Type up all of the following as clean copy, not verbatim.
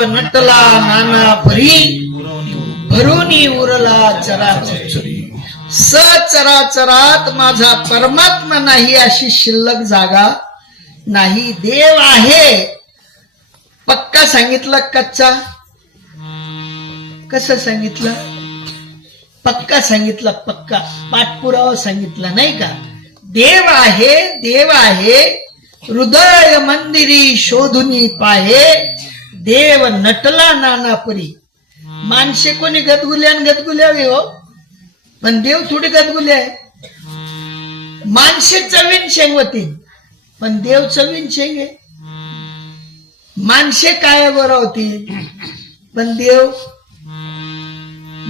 देव नटला नाना परी भरुनी उरला चराचरी. सचराचरात माझा परमात्मा नाही अशी शिल्लक जागा नाही. देव आहे पक्का सांगितलं कच्चा कसं सांगितलं? पक्का सांगितलं, पक्का पाठपुरावा सांगितला नाही का? देव आहे, देव आहे हृदय मंदिरी शोधुनी पाहे. देव नटला नानापरी. माणसे कोणी गदगुल्यान गदगुल्यावे हो, पण देव थोडी गदगुले आहे. माणसे चवीन शेंगवती पण देव चवीन शेंगे. माणसे काय बरवती पण देव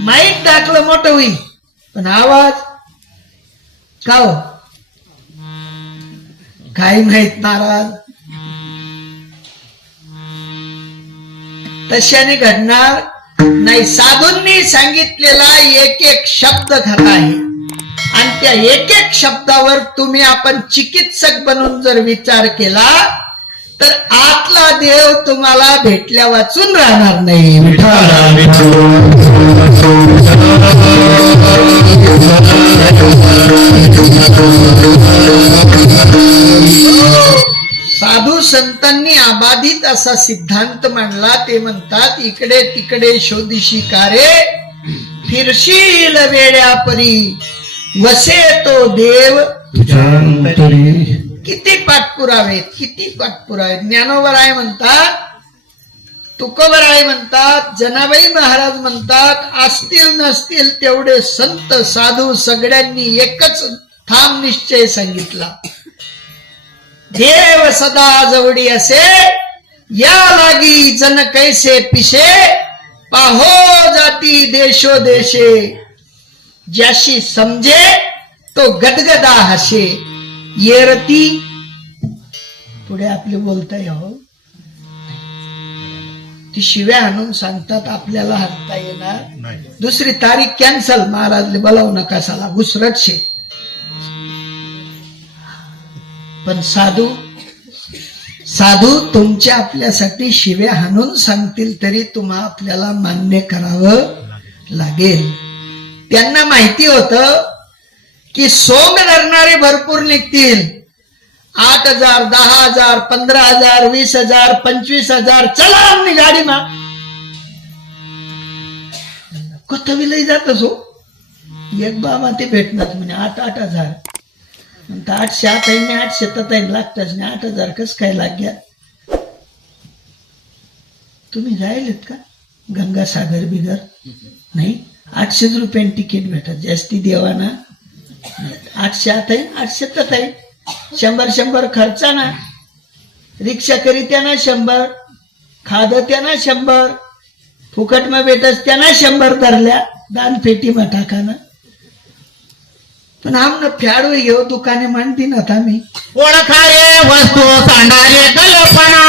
माईक टाकलं मोठं होईल पण आवाज का हो काही माहित महाराज. तशाने घडणार नाही. साधूंनी सांगितलेला एक एक शब्द खरा आहे आणि त्या एक एक शब्दावर तुम्ही आपण चिकित्सक बनून जर विचार केला तर आतला देव तुम्हाला भेटल्या वाचून राहणार नाही. साधू संतांनी अबाधित असा सिद्धांत मांडला. ते म्हणतात इकडे तिकडे शोधिशी कारे फिरशील वेड्या परी वसे तो देव तुझ्या. किती पाठपुरावेत, किती पाठपुरावेत. ज्ञानोबराय म्हणतात, तुकोबराय म्हणतात, जनाबाई महाराज म्हणतात, असतील नसतील तेवढे संत साधू सगळ्यांनी एकच ठाम निश्चय सांगितला. देव सदा जवळी असे या लागी जन कैसे पिशे पाहो जाती देशो देशे. ज्याशी समजे तो गदगदा हसे. येरती पुढे आपले बोलता हो ती शिव्या आणून सांगतात आपल्याला हाणता येणार. दुसरी तारीख कॅन्सल. महाराजले बोलावू नका साला घुसरटशे. पण साधू साधू तुमच्या आपल्यासाठी शिव्या हाणून सांगतील तरी तुम्हा आपल्याला मान्य करावं लागेल. त्यांना माहिती होतं की सोंग धरणारे भरपूर निघतील. 8,000 10,000 15,000 20,000 25,000 चला आमनी गाडी मा कोथविलही जातच हो. एक बाबा ते भेटणार म्हणे 8,000 म्हणता 800 आता 800 लागतच नाही. 8,000 कस काय लाग्या. तुम्ही जायलेत का गंगासागर बिगर? नाही. 800 रुपयाने तिकीट भेटत जास्ती देवाना. 800 आता 800 तर 100 खर्चा ना. रिक्षा करी त्यांना 100 खाद त्यांना 100 फुकट में भेटस त्यांना 100 धरल्या दान पेटी मा टाकाना. पण आमनं फ्याडू येऊ दुकाने मांडती ना आम्ही. ओळखारे वस्तू सांडारे कल्पना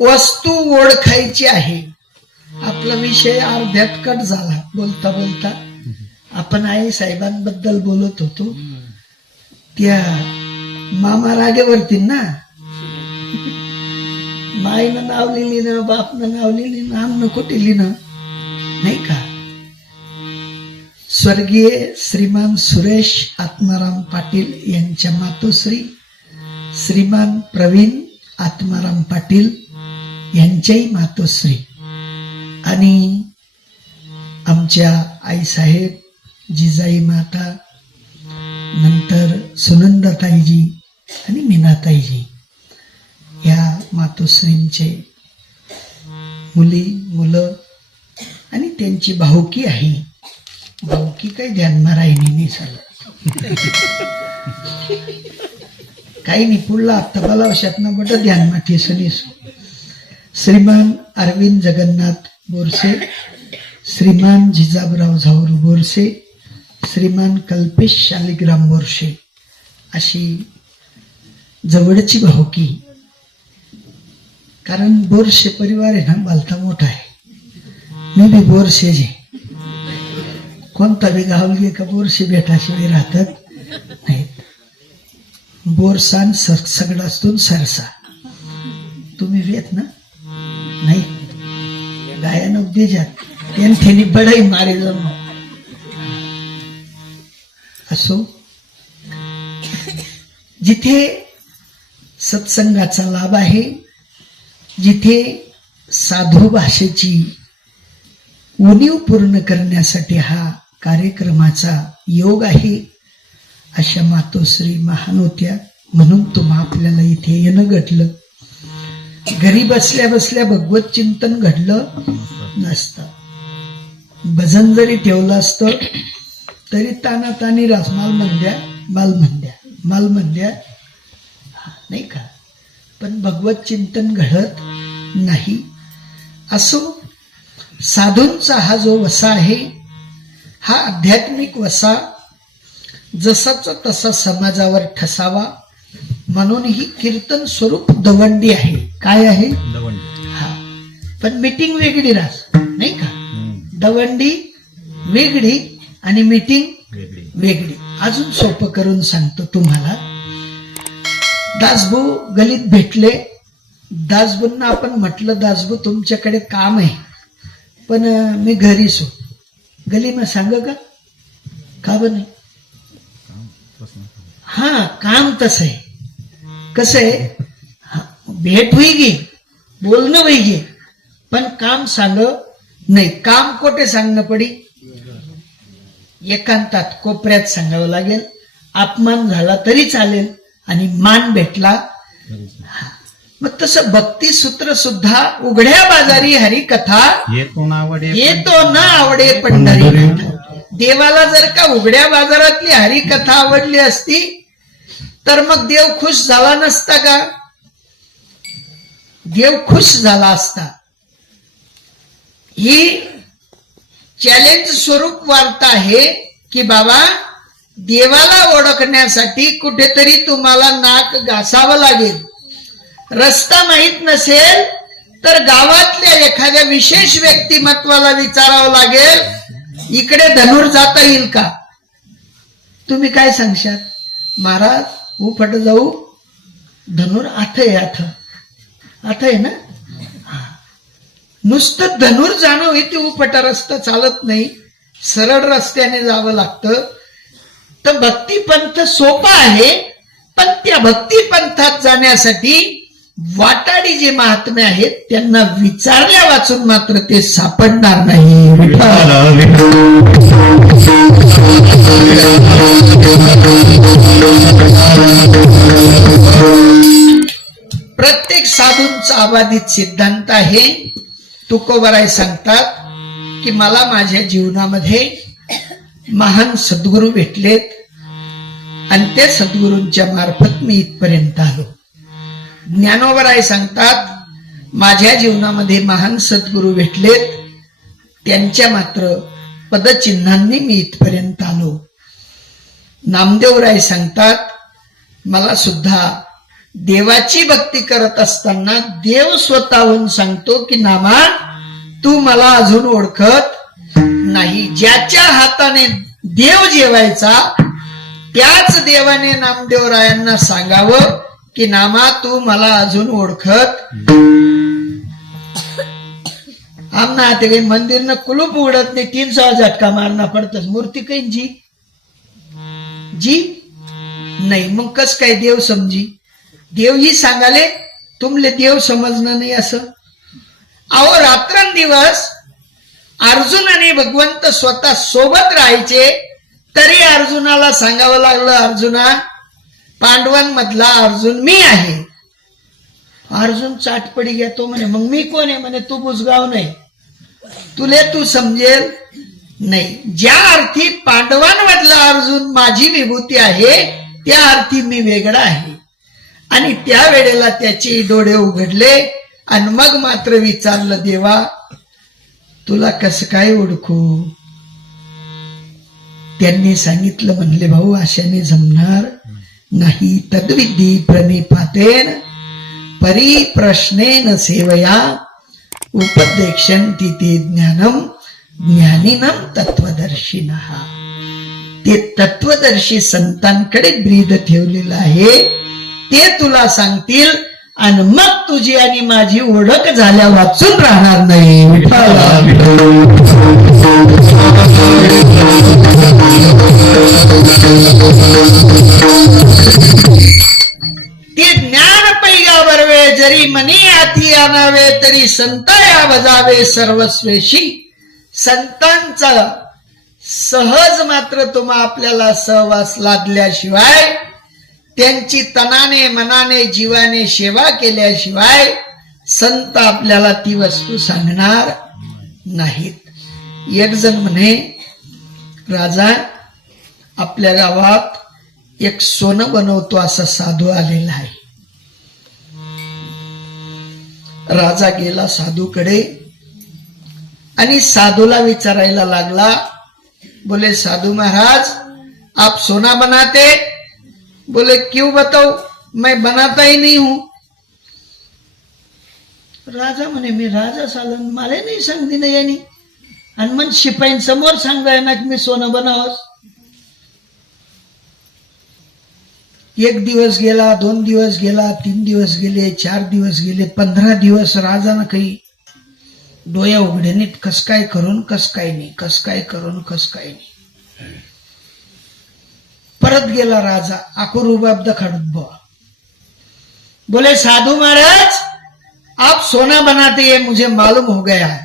वस्तू ओळखायची आहे. आपला विषय अर्ध्यात कट झाला. बोलता बोलता आपण आई साहेबांबद्दल बोलत होतो. त्या मामा रागेवरती ना माईनं नाव लिहिली ना बापनं नाव लिहिली ना आमनं कुठे लिहिणं नाही का. स्वर्गीय श्रीमान सुरेश आत्माराम पाटील यांच्या मातोश्री श्रीमान प्रवीण आत्माराम पाटील यांच्याही मातोश्री आणि आमच्या आईसाहेब जिजाई माता नंतर सुनंदाताईजी आणि मीनाताईजी या मातोश्रींचे मुली मुलं आणि त्यांची भाऊकी आहे. भाऊकी काही ध्यानमा राहिली नाही सर. काही नाही पुढला आत्ता बलावशातनं बट ध्यानमा ठेसनीस. श्रीमान अरविंद जगन्नाथ बोरसे, श्रीमान जिजाबराव झाऊरू बोरसे, श्रीमान कल्पेश शालिग्राम बोरसे अशी जवळची भावकी. कारण बोरशे परिवार आहे ना बालता मोठा आहे. मी बी बोरशेच आहे. कोणता बी गाव गे का बोरशे बेटाशिवाय राहतात नाहीत. बोरसान सगळास्तून सरसा. तुम्ही वेत ना नाही गायन उपदेशात त्यांनी बडाई मारे जाऊन असो. जिथे सत्संगाचा लाभ आहे, जिथे साधू भाषेची उणीव पूर्ण करण्यासाठी हा कार्यक्रमाचा योग आहे, अशा मातोश्री महान होत्या. म्हणून तुम्हा आपल्याला इथे येणं घडलं. घरी बसल्या बसल्या भगवत चिंतन घडलं नसतं. भजन जरी ठेवलं असतं तरी तानातानी रास माल म्हणद्या नाही का. पण भगवत चिंतन घडत नाही. असो, साधूंचा हा जो वसा आहे, हा आध्यात्मिक वसा जसाचा तसा समाजावर ठसावा म्हणून ही कीर्तन स्वरूप दवंडी आहे. काय आहे? हा. पण मीटिंग वेगळी रास नाही का. दवंडी वेगळी आणि मीटिंग वेगळी. अजून सोपं करून सांगतो तुम्हाला. दासभाऊ गलीत भेटले. दासभाऊंना आपण म्हटलं, दासभाऊ तुमच्याकडे काम आहे पण मी घरी सो. गली मग सांग का बन. हा, काम तसं आहे. कसं आहे, भेट होई गे, बोलणं होई गे, पण काम सांग नाही. काम कोठे सांगणं पडी? एकांतात कोपऱ्यात सांगावं लागेल. अपमान झाला तरी चालेल आणि मान भेटला. मग तसं भक्ती सूत्र सुद्धा उघड्या बाजारी हरिकथा येतो ना आवडे पंढरी. देवाला जर का उघड्या बाजारातली हरिकथा आवडली असती तर मग देव खुश झाला नसता का? देव खुश झाला असता. ही चॅलेंज स्वरूप वार्ता आहे की बाबा, देवाला ओळखण्यासाठी कुठेतरी तुम्हाला नाक घासावं लागेल. रस्ता माहित नसेल तर गावातल्या एखाद्या विशेष व्यक्तिमत्वाला विचारावं लागेल, इकडे धनुर जाता येईल का? तुम्ही काय सांगशाल? महाराज उफट जाऊ, धनुर आठ आहे ना. नुसतं धनुर जाणं होती, उफटा रस्ता चालत नाही, सरळ रस्त्याने जावं लागतं. तर भक्तिपंथ सोपा आहे, पण त्या भक्तिपंथात जाण्यासाठी वाटाडी जे महात्मे आहेत त्यांना विचारल्या वाचून मात्र ते सापडणार नाही. प्रत्येक साधूंचा अबाधित सिद्धांत आहे. तुकोबराय सांगतात की मला माझ्या जीवनामध्ये महान सद्गुरू भेटलेत आणि ते सद्गुरूंच्या मार्फत मी इथपर्यंत आलो. ज्ञानोबराय सांगतात माझ्या जीवनामध्ये महान सद्गुरू भेटलेत, त्यांच्या मात्र पदचिन्हांनी मी इथपर्यंत आलो. नामदेवराय सांगतात मला सुद्धा देवाची भक्ती करत असताना देव स्वतःहून सांगतो की नामा, तू मला अजून ओळखत नाही. ज्याच्या हाताने देव जेवायचा त्याच देवाने नामदेवरायांना सांगावं की नामा, तू मला अजून ओळखत. आमना ते काही मंदिरनं कुलूप उघडत नाही, 300 झटका मारणं पडतच. मूर्ती काही जी नाही. मग कस काय देव समजी? देव ही सांगाले तुमले देव समजणं नाही असं. अहो, रात्रंदिवस अर्जुन आणि भगवंत स्वतः सोबत राहायचे, तरी अर्जुनाला सांगावं लागलं, अर्जुना, पांडवांमधला अर्जुन मी आहे. अर्जुन चाटपडी घ्या. तो म्हणे मग मी कोण आहे? म्हणे तू बुजगाव नाही, तुले तू समजेल नाही. ज्या अर्थी पांडवांमधला अर्जुन माझी विभूती आहे, त्या अर्थी मी वेगळा आहे. आणि त्या वेळेला त्याचे डोळे उघडले आणि मग मात्र विचारलं, देवा तुला कसं काय ओळखू? त्यांनी सांगितलं, म्हणले भाऊ अशाने जमणार नाही तद्विद्धि प्रणिपातेन परिप्रश्नेन सेवया उपदेक्षन्ति ते ज्ञानम ज्ञानिनम तत्वदर्शिनः. ते तत्वदर्शी संतांकडे ब्रीद ठेवलेलं आहे, ते तुला सांगतील आणि मग तुझी आणि माझी ओळख झाल्या वाचून राहणार नाही. विठ्ठला ते ज्ञान पैगा बरवे जरी मनी आती आणावे तरी संत या बजावे सर्वस्वेशी. संतांचा सहज मात्र तुम्हा आपल्याला सहवास लादल्याशिवाय, त्यांची तनाने मनाने जीवाने सेवा केल्याशिवाय संत आपल्याला ती वस्तू सांगणार नाहीत. एक जण म्हणे, राजा आपल्या गावात एक सोनं बनवतो असा साधू आलेला आहे. राजा गेला साधूकडे आणि साधूला विचारायला लागला, बोले साधू महाराज आप सोना बनाते? बोले क्यों बताओ, मैं बनाता ही नहीं हूं. राजा म्हणे मी राजा सालन मला नाही सांगती नाही यांनी, आणि मग शिपाई समोर सांगाय ना की मी सोनं बनावस. एक दिवस गेला, 2 दिवस गेला, 3 दिवस गेले, 4 दिवस गेले, 15 दिवस राजानं काही डोया उघडे नाहीत. कस काय करून कस काय नाही, कस काय करून कस काय नाही. परत गेला राजा, आको रुबाब दखडत बुआ. बोले साधु महाराज आप सोना बनाते हैं मुझे मालूम हो गया है.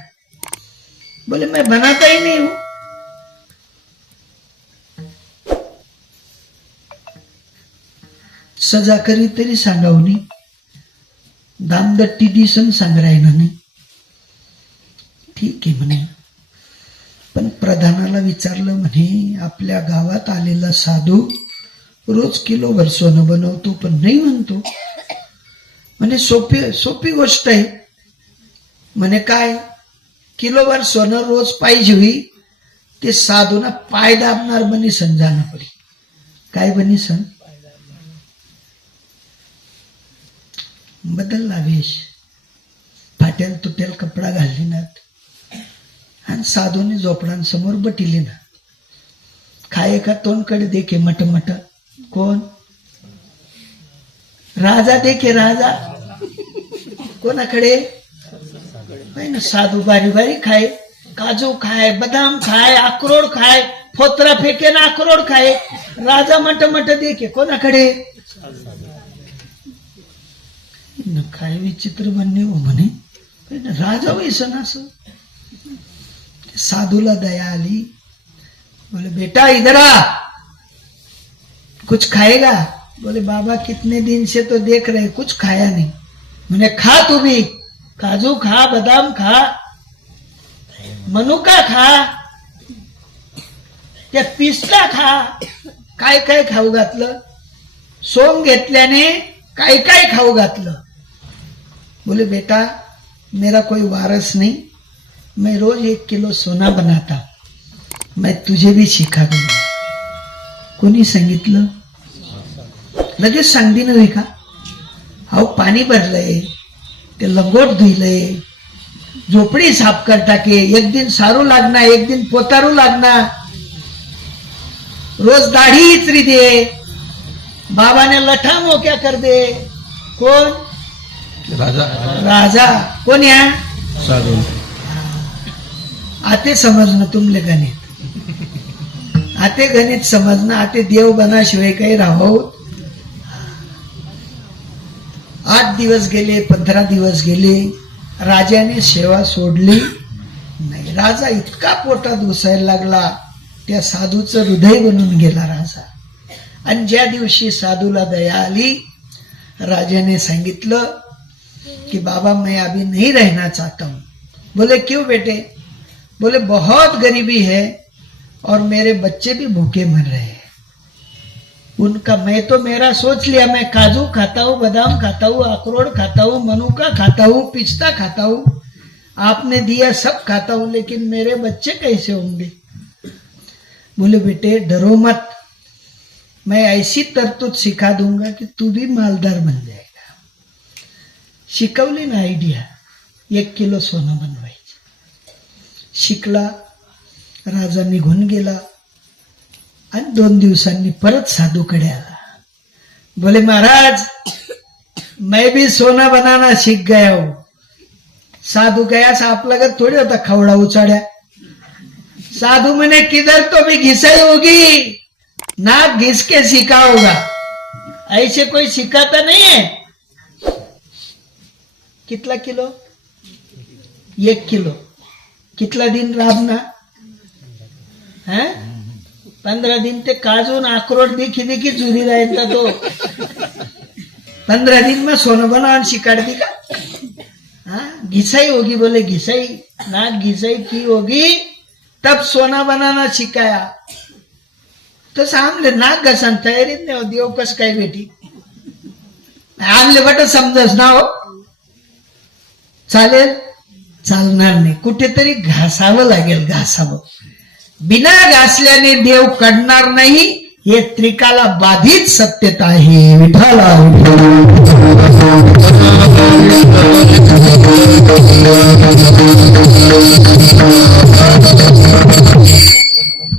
बोले मैं बनाता ही नहीं हूं. सजा करी तरी सांगावनी, दामदट्टी दिसन सांगरायना नाही. ठीक आहे म्हणे, पण प्रधानाला विचारलं म्हणे आपल्या गावात आलेला साधू रोज किलोभर सोनं बनवतो पण नाही म्हणतो. म्हणे सोपी गोष्ट आहे. म्हणे काय? किलोभर सोनं रोज पाहिजे हुई ते साधूना पाय दाबणार बनी सण जाणं पडी. काय बनी सण? बदलला वेश, फाट्याल तुट्याल कपडा घाललीनात आणि साधूने झोपडांसमोर बटिले ना. खाये का तोंडकडे देखे मट मट. कोण? राजा देखे राजा. कोणाकडे? ना साधू बारी बारी खाय, काजू खाय, बदाम खाय, अक्रोड खाय, फोतरा फेके ना अक्रोड खाय. राजा मट मट देखे कोणाकडे? काय विचित्र बनणे हो म्हणे, राजा वैसन असं. साधूला दया आली. बोले बेटा इधर आ, कुछ खाएगा? बोले बाबा कितने दिन से तो देख रहे कुछ खाया नहीं. मैंने खा तू भी, काजू खा, बदाम खा, मनुका खा, त्या पिस्ता खा. काय काय खाऊ घातलं? सोंग घेतल्याने काय काय खाऊ घातलं. बोले बेटा मेरा कोई वारस नहीं, मैं रोज 1 किलो सोना बनाता, मैं तुझे भी सिखा दूंगा. कोणी सांगितलं? लगेच सांगती नव्हे का? अहो पाणी भरलंय, ते लंगोट धुईलंय, झोपडी साफ कर टाके, एक दिन सारू लागना, एक दिन पोतारू लागना, रोज दाढी इचरी दे, बाबाने लठा मोक्या कर दे. कोण? राजा. राजा. कोण या? साधू. आते समजणं तुमले गणित, आते गणित समजणं, आते देव बनाशिवाय काही राहो. 8 दिवस गेले, 15 दिवस गेले, राजाने सेवा सोडली नाही. राजा इतका पोटात घुसायला लागला, त्या साधूचं हृदय बनून गेला राजा. आणि ज्या दिवशी साधूला दया आली, राजाने सांगितलं कि बाबा मैं अभी नहीं रहना चाहता हूं. बोले क्यों बेटे? बोले बहुत गरीबी है और मेरे बच्चे भी भूखे मर रहे हैं. उनका मैं तो मेरा सोच लिया, मैं काजू खाता हूँ, बादाम खाता हूँ, अखरोट खाता हूँ, मनुका खाता हूँ, पिस्ता खाता हूँ, आपने दिया सब खाता हूँ, लेकिन मेरे बच्चे कैसे होंगे? बोले बेटे डरो मत, मैं ऐसी तरतूद सिखा दूंगा कि तू भी मालदार बन जाएगा. शिकवली ना आयडिया, 1 किलो सोनं बनवायचं. शिकला, राजा निघून गेला आणि 2 दिवसांनी परत साधूकडे आला. बोले महाराज, मैं भी सोना बनाना सीख गया हूं. साधू गया आपला का थोड़ी होता खवड़ा उचाड्या. साधू मैंने किधर तो भी घिसाई होगी, नाक घिस के सीखा होगा, ऐसे कोई सिखाता नहीं है. कितला किलो? 1 किलो. कितला दिन राबना है? 15 दिन ते काजून अखरोट देखी देखी चुरी राहता तो 15 दिन में सोनं बनाना सिखाड़ दी का. हाँ, घिसाई होगी. बोले घिसाई, नाक घिसाई की होगी तब सोना बनाना सिखाया. तो आमले नाक घसान तयारीत नाही. देव कस काय बेटी आमले बट समजस ना हो. चालेल? चालणार नाही. कुठेतरी घासावं लागेल. घासावं. बिना घासल्याने देव कडणार नाही, हे त्रिकाला बाधित सत्यता आहे. विठाला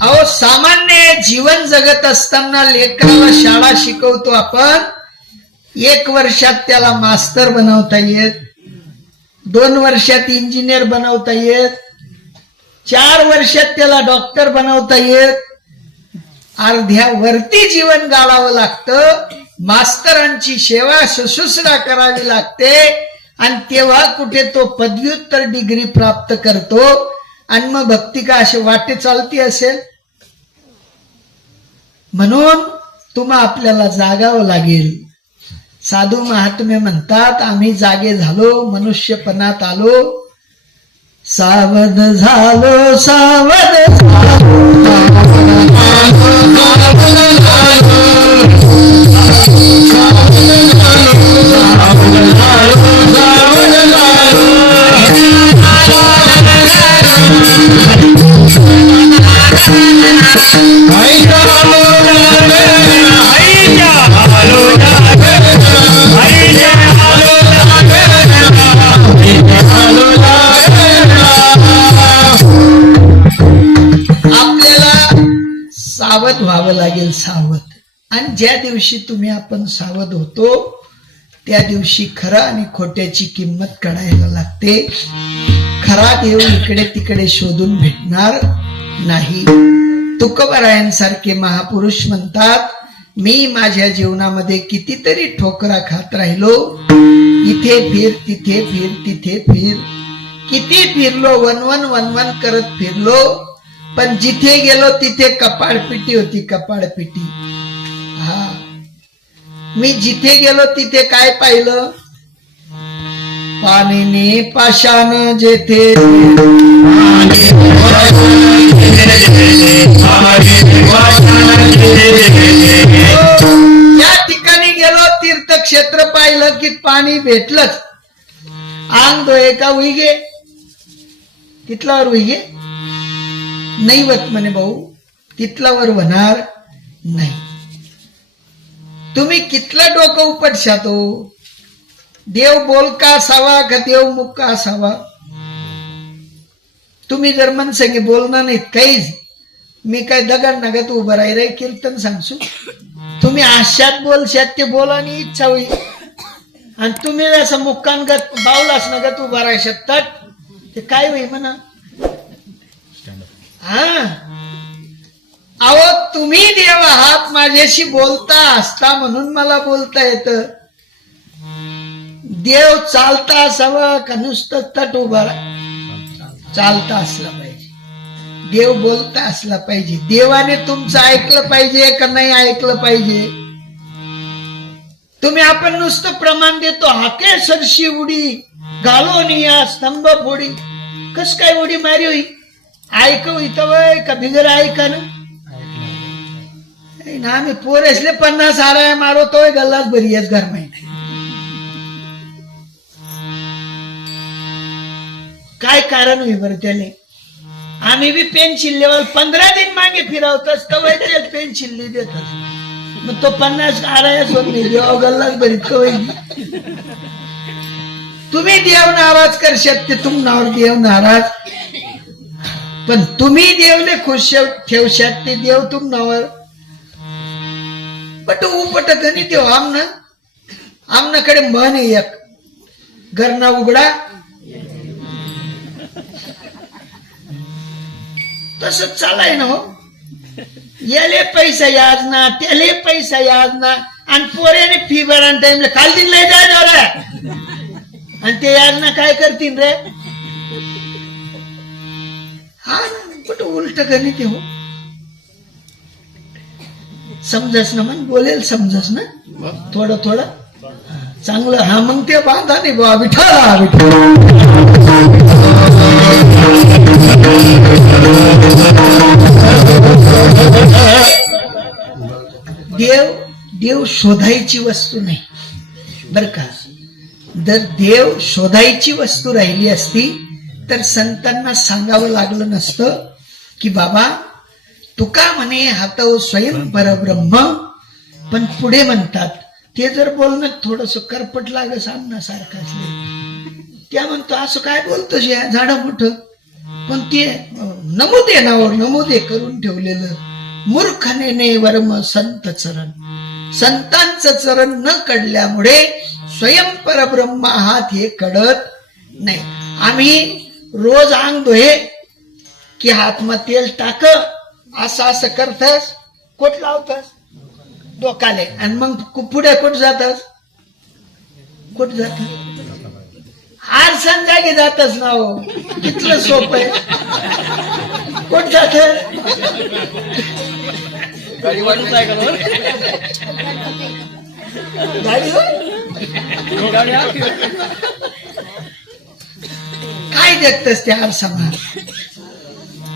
अहो, सामान्य जीवन जगत असताना लेकराला शाळा शिकवतो आपण. 1 वर्षात त्याला मास्तर बनवता येत, 2 वर्षात इंजिनियर बनवता येत, 4 वर्षात त्याला डॉक्टर बनवता येत. अर्ध्या वरती जीवन गाळावं लागतं. मास्तरांची सेवा शुश्रूषा करावी लागते आणि तेव्हा कुठे तो पदव्युत्तर डिग्री प्राप्त करतो. आणि मग भक्ती का असे वाटे चालती असेल. म्हणून तुम्हा आपल्याला जागावं लागेल. साधू महात्मे म्हणतात, आम्ही जागे झालो, मनुष्यपणात आलो, सावध झालो, सावध सावध व्हावं लागेल. सावध. आणि ज्या दिवशी तुम्ही आपण सावध होतो त्या दिवशी खरा आणि खोट्याची किंमत कळायला लागते. खरा देव इकडे तिकडे शोधून भेटणार नाही. तुकोबारायांसारखे महापुरुष म्हणतात, मी माझ्या जीवनामध्ये कितीतरी ठोकरा खात राहिलो. इथे फिर, तिथे फिर, तिथे फिर, किती फिरलो, वनवन करत फिरलो, पण जिथे गेलो तिथे कपाळपिटी होती. कपाळपिटी. हा, मी जिथे गेलो तिथे काय पाहिलं? पाणीने पाषाण जेथे, या ठिकाणी गेलो, तीर्थक्षेत्र पाहिलं की पाणी भेटलंच. आंग धोये का उईगे? तिथलावर उईगे नाही वत म्हणे भाऊ, तिथलावर होणार नाही. तुम्ही कितला डोकं उपटशातो? देव बोलका असावा का देव मुक्का असावा? तुम्ही जर मन संगे बोलणार नाहीत काहीच, मी काय दगड नगत उभं राही कीर्तन सांगसू. तुम्ही आशात बोलशात ते बोला आणि इच्छा होईल. आणि तुम्ही असं मुक्कानगत बावलास नगत उभं राही शकतात ते काय होईल म्हणा. हा, अहो तुम्ही देव आहात, माझ्याशी बोलता असता म्हणून मला बोलता येत. देव चालता असावा का नुसतं तट उभा चालता असला पाहिजे. देव बोलता असला पाहिजे. देवाने तुमचं ऐकलं पाहिजे का नाही ऐकलं पाहिजे. तुम्ही आपण नुसतं प्रमाण देतो, हाके सरशी उडी घालून या स्तंभ फोडी. कस काय उडी मारी होई? ऐकू इथं वय का बिगर ऐका ना. आम्ही पोर असले 50 आराया मारवतोय, गल्लाच बरी आहेस घर माहिती. काय कारण होई बरं त्याने? आम्ही बी पेन शिल्लेवर 15 दिन मागे फिरवतोच तवय ते पेन शिल्ली देतात. मग तो 50 आरायच होत नाही, देवा गल्लाच बरीत कवय. तुम्ही देव नाराज करशात ते तुमनावर देव नाराज, पण तुम्ही देवले खुश ठेवशात ते देव तुमनावर पट उपट गणी देव. आमनाकडे मन आहे एक, घरना उघडा. तसंच चालाय ना हो. याले पैसा याज ना, त्याले पैसा याज ना, आणि पोऱ्याने फी भरा टाइमला काल दिन लय जाय रे, आणि ते याज ना काय करतील रे. हा ना, कुठं उलट गणित हो. समजस ना, मन बोलेल समजस ना थोडं थोडं चांगलं. हा मग ते बांधा नाही बा विठ्ठला देव शोधायची वस्तू नाही बर का. जर देव शोधायची वस्तू राहिली असती तर संतांना सांगावं लागलं नसतं की बाबा तुका म्हणे हातव स्वयं परब्रह्म. पण पुढे म्हणतात ते जर बोलणं थोडस करपट लाग सामनासारखं असले, त्या म्हणतो असं काय बोलतोस या झाडं मोठं. पण ते नमुदे नावर नमुदे करून ठेवलेलं. मूर्खने ने वर्म संत चरण. संतांचं चरण न कडल्यामुळे स्वयं परब्रह्म आहात हे कडत नाही. आम्ही रोज अंग धुये की हातमा तेल टाक, असं करतस, कोट लावतस डोकाले, आणि मग पुढे कुठं जातस, कुठं जात आरसन जागी जातच ना हो. कितलं सोपं आहे. कुठं जात काय देखतस त्या आरसामा.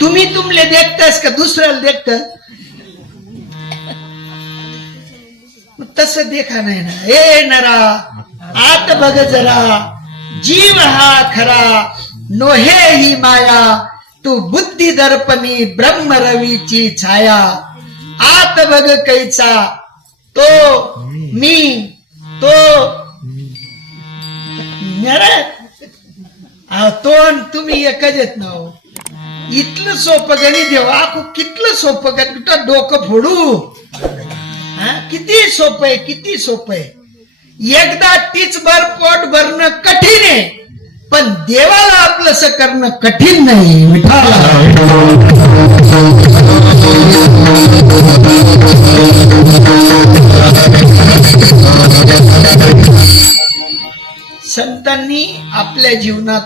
तुम्ही तुमले देखतास का दुसऱ्याला देखत. तसं देखा नाही ना. ए नरा आत बघ जरा, जीव हा खरा नोहे ही माया. तू बुद्धी दर्पणी ब्रह्म रवीची छाया. आत बघ कैचा तो मी तो नरा. तो तुम्ही एकच येत ना हो. इतलं सोपं गणित देव आखू. कितलं सोपं गणित, डोकं फोडू. किती सोपं आहे, किती सोपं आहे. एकदा तीच भर पोट भरणं कठीण आहे, पण देवाला आपलंस करणं कठीण नाही. विठाला संतांनी आपल्या जीवनात